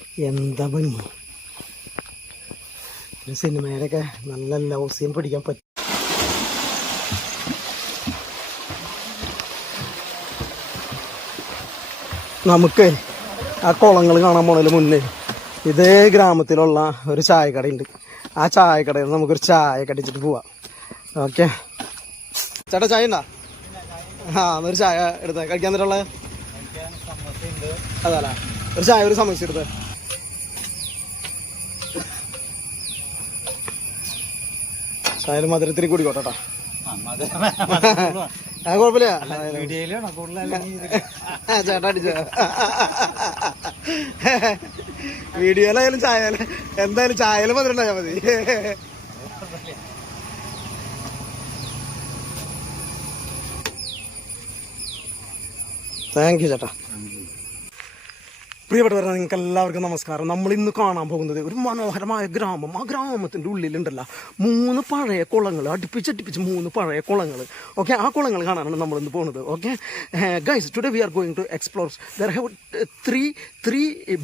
എന്താ ഭംഗി. ഒരു സിനിമയിലൊക്കെ നല്ല ലവ് സീൻ പിടിക്കാൻ പറ്റും. നമുക്ക് ആ കുളങ്ങൾ കാണാൻ പോണതിന് മുന്നേ ഇതേ ഗ്രാമത്തിലുള്ള ഒരു ചായക്കടയുണ്ട്. ആ ചായക്കടയിൽ നമുക്കൊരു ചായ കടിച്ചിട്ട് പോവാം. ഓക്കെ ചേട്ടാ, ചായ ഉണ്ടോ? എന്നൊരു ചായ എടുത്ത കഴിക്കാൻ തരുള്ള അതല്ല, ഒരു ചായ ഒരു സമസ്യ എടുത്ത. ചായ മധുരത്തിരി കൂടിക്കോട്ടെട്ടാ. കുഴപ്പമില്ല, ചേട്ടാ അടിച്ച വീഡിയോയിലായാലും ചായല എന്തായാലും ചായയില് മധുരം ഉണ്ടായാൽ മതി. താങ്ക് യു ചേട്ടാ. പ്രിയപ്പെട്ടവരെ, നിങ്ങൾക്ക് എല്ലാവർക്കും നമസ്കാരം. നമ്മൾ ഇന്ന് കാണാൻ പോകുന്നത് ഒരു മനോഹരമായ ഗ്രാമം. ആ ഗ്രാമത്തിൻ്റെ ഉള്ളിലുണ്ടല്ല 3 പഴയ കുളങ്ങൾ, അടുപ്പിച്ചടുപ്പിച്ച് 3 പഴയ കുളങ്ങൾ. ഓക്കെ, ആ കുളങ്ങൾ കാണാനാണ് നമ്മളിന്ന് പോകുന്നത്. Okay guys, today we are going to explore. There have three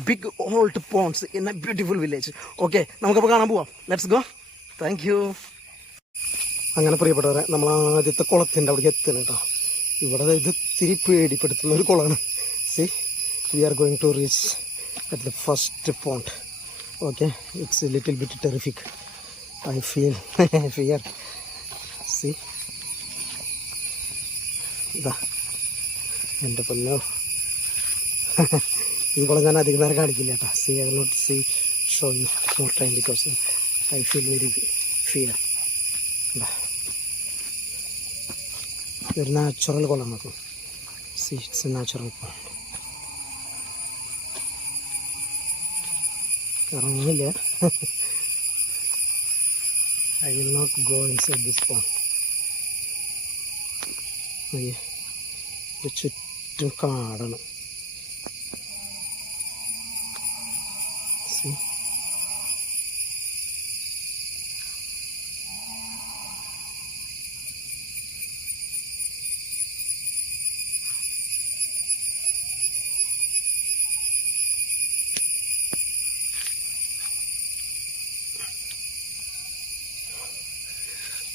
big old ponds in a beautiful village. Okay, നമുക്കപ്പോൾ കാണാൻ പോവാം. Let's go. Thank you. അങ്ങനെ പ്രിയപ്പെട്ടവരെ, നമ്മൾ ആദ്യത്തെ കുളത്തിൻ്റെ അവിടേക്ക് എത്തുന്നത് കേട്ടോ. ഇവിടെ ഇത് ഇത്തിരി പേടിപ്പെടുത്തുന്ന ഒരു കുളമാണ്. See, we are going to reach at the first pond. Okay, it's a little bit terrific. I feel fear. See, da എൻ്റെ പൊന്നോ, ഈ കുളം ഞാൻ അധികം നേരം കാണിക്കില്ല കേട്ടോ. See, I will not show you more time because I feel very fear. ഇതൊരു നാച്ചുറൽ കുളം നോക്കും. See, it's a natural pond. ഇറങ്ങില്ല. I will not go inside this pond. ഇത് ചുറ്റും കാടാണ്. See?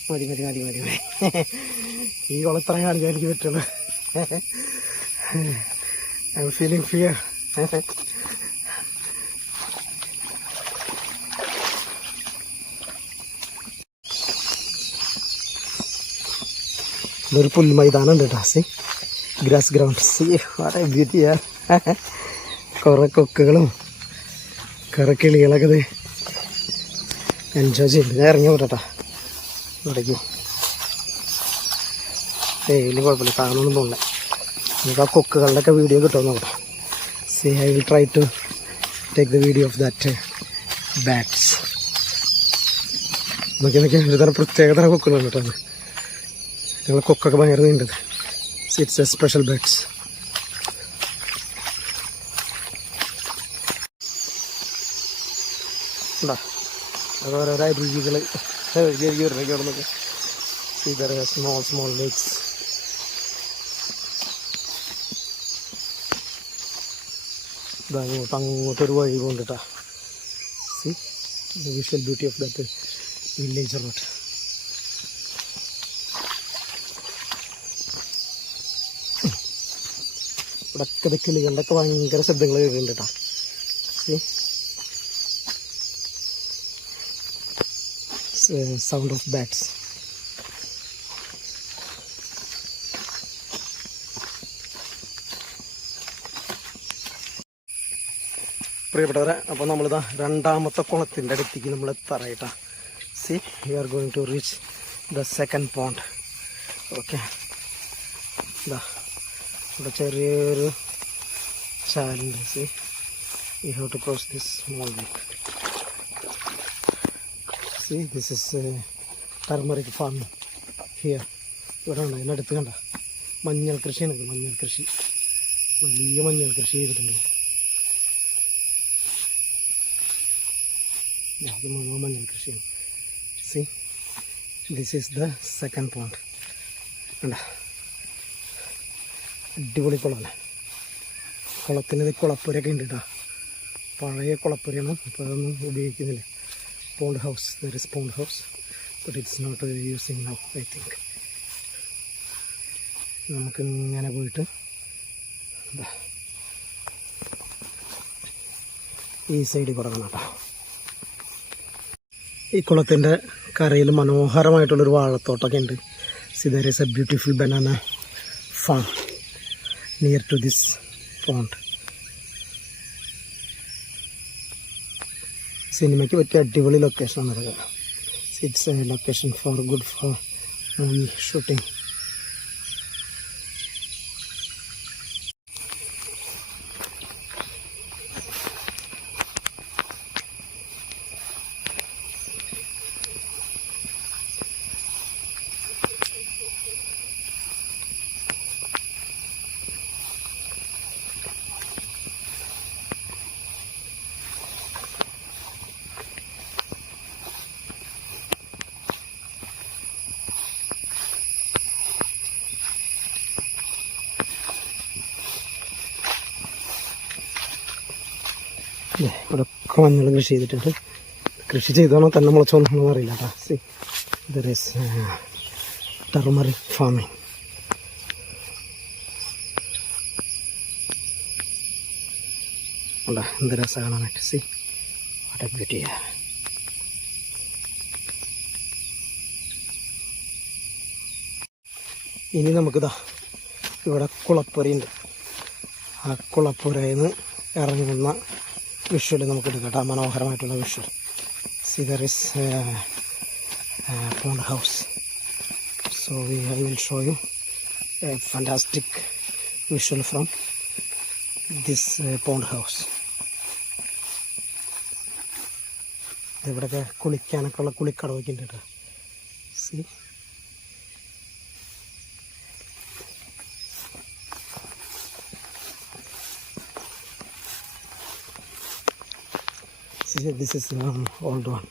മതി. ഈ കുളത്ര കാണിക്കാൻ എനിക്ക് പറ്റുള്ളൂ. I M feeling fear. ഇതൊരു പുൽമൈതാനം ഉണ്ട് കേട്ടോ. C, grass ground. സി, വളരെ ബ്യൂട്ടിയാ. കുറേ കൊക്കുകളും കുറേ കിളികളൊക്കെ ഇത് എൻജോയ് ചെയ്ത് ഞാൻ ഇറങ്ങി പോട്ടെട്ടാ ഇവിടേക്ക്. വലിയ കുഴപ്പമില്ല, സാധനമൊന്നും പോകണ്ടേ. നമുക്ക് ആ കൊക്കുകളുടെയൊക്കെ വീഡിയോ കിട്ടുമെന്ന് നോക്കാം. See, I will try to take the video of that bats. നോക്കി ഒരു തരം പ്രത്യേകതരം കൊക്കുകളുണ്ട് കേട്ടോ. ഞങ്ങൾ കൊക്കൊക്കെ ഭയങ്കര നീണ്ടത്. It's a special bats. ഉണ്ടാ അത് ഓരോരോ രുചികൾ കിടന്നൊക്കെ. See, there are small lakes. അങ്ങോട്ടൊരു വഴി കൊണ്ടിട്ടാ. See the visual beauty of that village road. ഇവിടൊക്കെ കിളികളുടെയൊക്കെ ഭയങ്കര ശബ്ദങ്ങൾ കേൾക്കുന്നുണ്ട് കേട്ടോ. See, sound of bats. പ്രിയപ്പെട്ടവരെ, അപ്പോൾ നമ്മളിതാ രണ്ടാമത്തെ കുളത്തിൻ്റെ അടുത്തേക്ക് നമ്മൾ എത്താറായിട്ടാ. See, we are going to reach the second pond. Okay, ഇതാ ഇവിടെ ചെറിയൊരു ചാലുണ്ട്. See, you have to cross this small lake. See, this is turmeric farming here. ഇവിടെ ഉണ്ട്, അതിനടുത്ത് കണ്ട മഞ്ഞൾ കൃഷിയാണ്. മഞ്ഞൾ കൃഷി, വലിയ മഞ്ഞൾ കൃഷി ചെയ്തിട്ടുണ്ട്. അത് മുഴുവൻ മഞ്ഞൾ കൃഷിയാണ്. C, this is the second pond. കണ്ട, അടിപൊളി കുളമല്ലേ. കുളത്തിന് കുളപ്പുരയൊക്കെ ഉണ്ട് കേട്ടോ. പഴയ കുളപ്പുരയാണ്. അപ്പോൾ അതൊന്നും ഉപയോഗിക്കുന്നില്ല. Pond house, there is pond house, but it's not using now I think. നമുക്ക് ഇങ്ങനെ പോയിട്ട് ഈ സൈഡിൽ കൊടുക്കണം കേട്ടോ. ഈ കുളത്തിൻ്റെ കരയിൽ മനോഹരമായിട്ടുള്ളൊരു വാഴത്തോട്ടമൊക്കെ ഉണ്ട്. See there is a beautiful banana farm near to this pond. സിനിമയ്ക്ക് പറ്റിയ അടിപൊളി ലൊക്കേഷനാണ് അതൊക്കെ. It's a location for good for movie shooting. ഇവിടെ ഒക്കെ മഞ്ഞൾ കൃഷി ചെയ്തിട്ടുണ്ട്. കൃഷി ചെയ്താണോ തന്നെ മുളച്ചോന്നൊന്നും അറിയില്ല കേട്ടോ. C there is turmeric farming. അല്ല എന്ത് രസം കാണാനായിട്ട്. See what A beauty. ഇനി നമുക്കിതാ ഇവിടെ കുളപ്പുരയുണ്ട്. ആ കുളപ്പുരയിൽ നിന്ന് ഇറങ്ങുന്ന വിഷ്വൽ നമുക്ക് എടുക്കാം കേട്ടോ. മനോഹരമായിട്ടുള്ള visual. C there is pond house. So I will show you A fantastic visual from this pond house. ഇവിടെയൊക്കെ കുളിക്കാനൊക്കെ ഉള്ള കുളിക്കടവൊക്കെ ഉണ്ട് കേട്ടോ. C this is old one.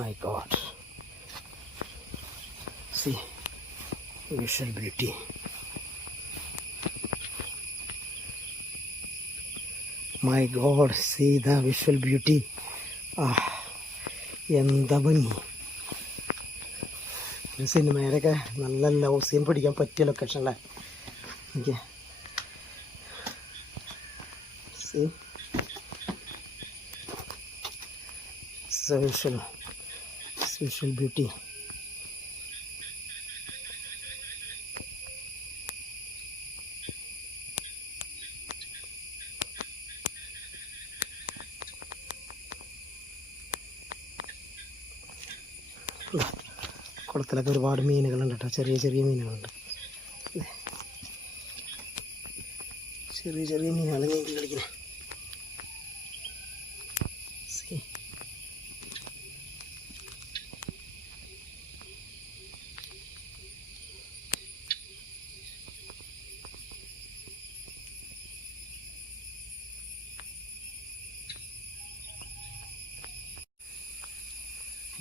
My God, see, visual beauty. My God, see the visual beauty. എന്താ ഭംഗി. ഒരു സിനിമയിലൊക്കെ നല്ല ലവ് സീൻ പിടിക്കാൻ പറ്റിയ ലൊക്കേഷൻ അല്ലേ. Okay, see, it's a visual beauty. കുളത്തിലൊക്കെ ഒരുപാട് മീനുകളുണ്ട് കേട്ടോ. ചെറിയ ചെറിയ മീനുകളുണ്ട്. ചെറിയ ചെറിയ മീനുകൾ നീന്തി കളിക്കുന്നത്.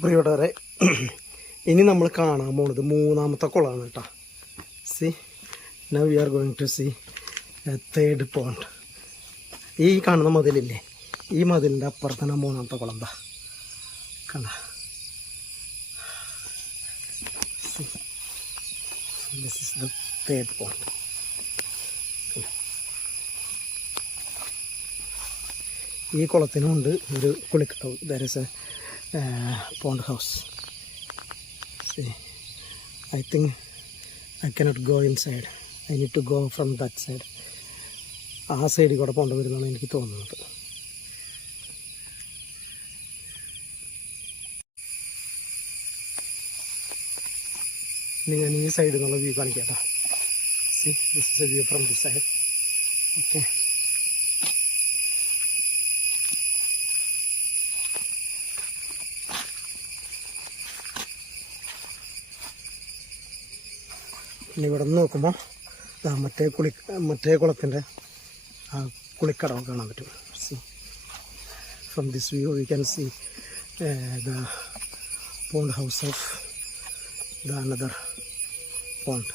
പ്രിയപ്പെട്ടവരെ, ഇനി നമ്മൾ കാണാൻ പോകുന്നത് മൂന്നാമത്തെ കുളമാണ് കേട്ടോ. See now we are going to see third pond. ഈ കാണുന്ന മതിലില്ലേ, ഈ മതിലിൻ്റെ അപ്പുറത്താണ് മൂന്നാമത്തെ കുളം. എന്താ കണ്ട, this is the third pond. ഈ കുളത്തിനുണ്ട് ഒരു കുളിക്കടവ്. There is a pond house. See, I think I cannot go inside. I need to go from that side. ആ സൈഡിൽ കൂടെ പോകേണ്ടി വരുന്നതാണ് എനിക്ക് തോന്നുന്നത്. ഞാൻ ഈ സൈഡിൽ നിന്നുള്ള വ്യൂ കാണിക്കാം കേട്ടോ. See this is A view from this side. Okay, ഇനി ഇവിടെ നിന്ന് നോക്കുമ്പോൾ മറ്റേ കുളത്തിൻ്റെ ആ കുളിക്കടവ് കാണാൻ പറ്റും. C from this view we can see the pond house of the another pond.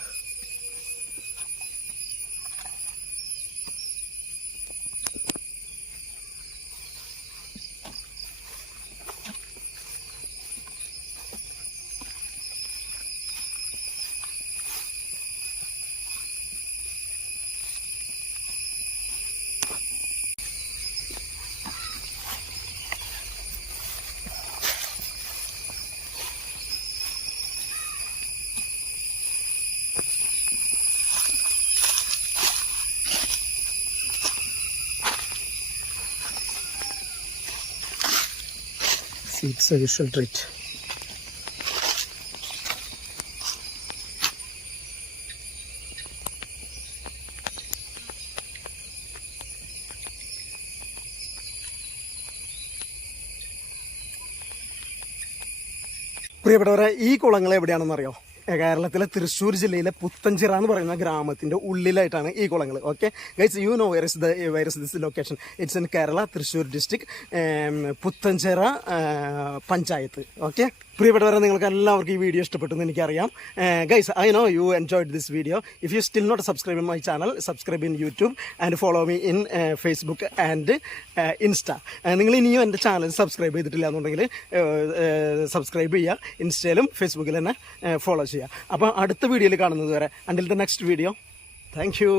It's a visual treat. പ്രിയപ്പെട്ടവരെ, ഈ കുളങ്ങൾ എവിടെയാണെന്നറിയോ? കേരളത്തിലെ തൃശ്ശൂർ ജില്ലയിലെ പുത്തഞ്ചിറ എന്ന് പറയുന്ന ഗ്രാമത്തിന്റെ ഉള്ളിലായിട്ടാണ് ഈ കുളങ്ങൾ. Okay guys, you know where is this location? It's in Kerala, Thrissur district, Puthenchira panchayat. ഓക്കെ പ്രിയപ്പെട്ടവരെ, നിങ്ങൾക്ക് എല്ലാവർക്കും ഈ വീഡിയോ ഇഷ്ടപ്പെട്ടെന്ന് എനിക്കറിയാം. Guys, I know you enjoyed this video. If you still not subscribe in my channel, subscribe in YouTube and follow me in Facebook and Insta. നിങ്ങൾ ഇനിയും എൻ്റെ ചാനൽ സബ്സ്ക്രൈബ് ചെയ്തിട്ടില്ല എന്നുണ്ടെങ്കിൽ സബ്സ്ക്രൈബ് ചെയ്യുക. ഇൻസ്റ്റയിലും ഫേസ്ബുക്കിൽ തന്നെ ഫോളോ ചെയ്യുക. അപ്പോൾ അടുത്ത വീഡിയോയിൽ കാണുന്നത് വരെ, until the next video, thank you.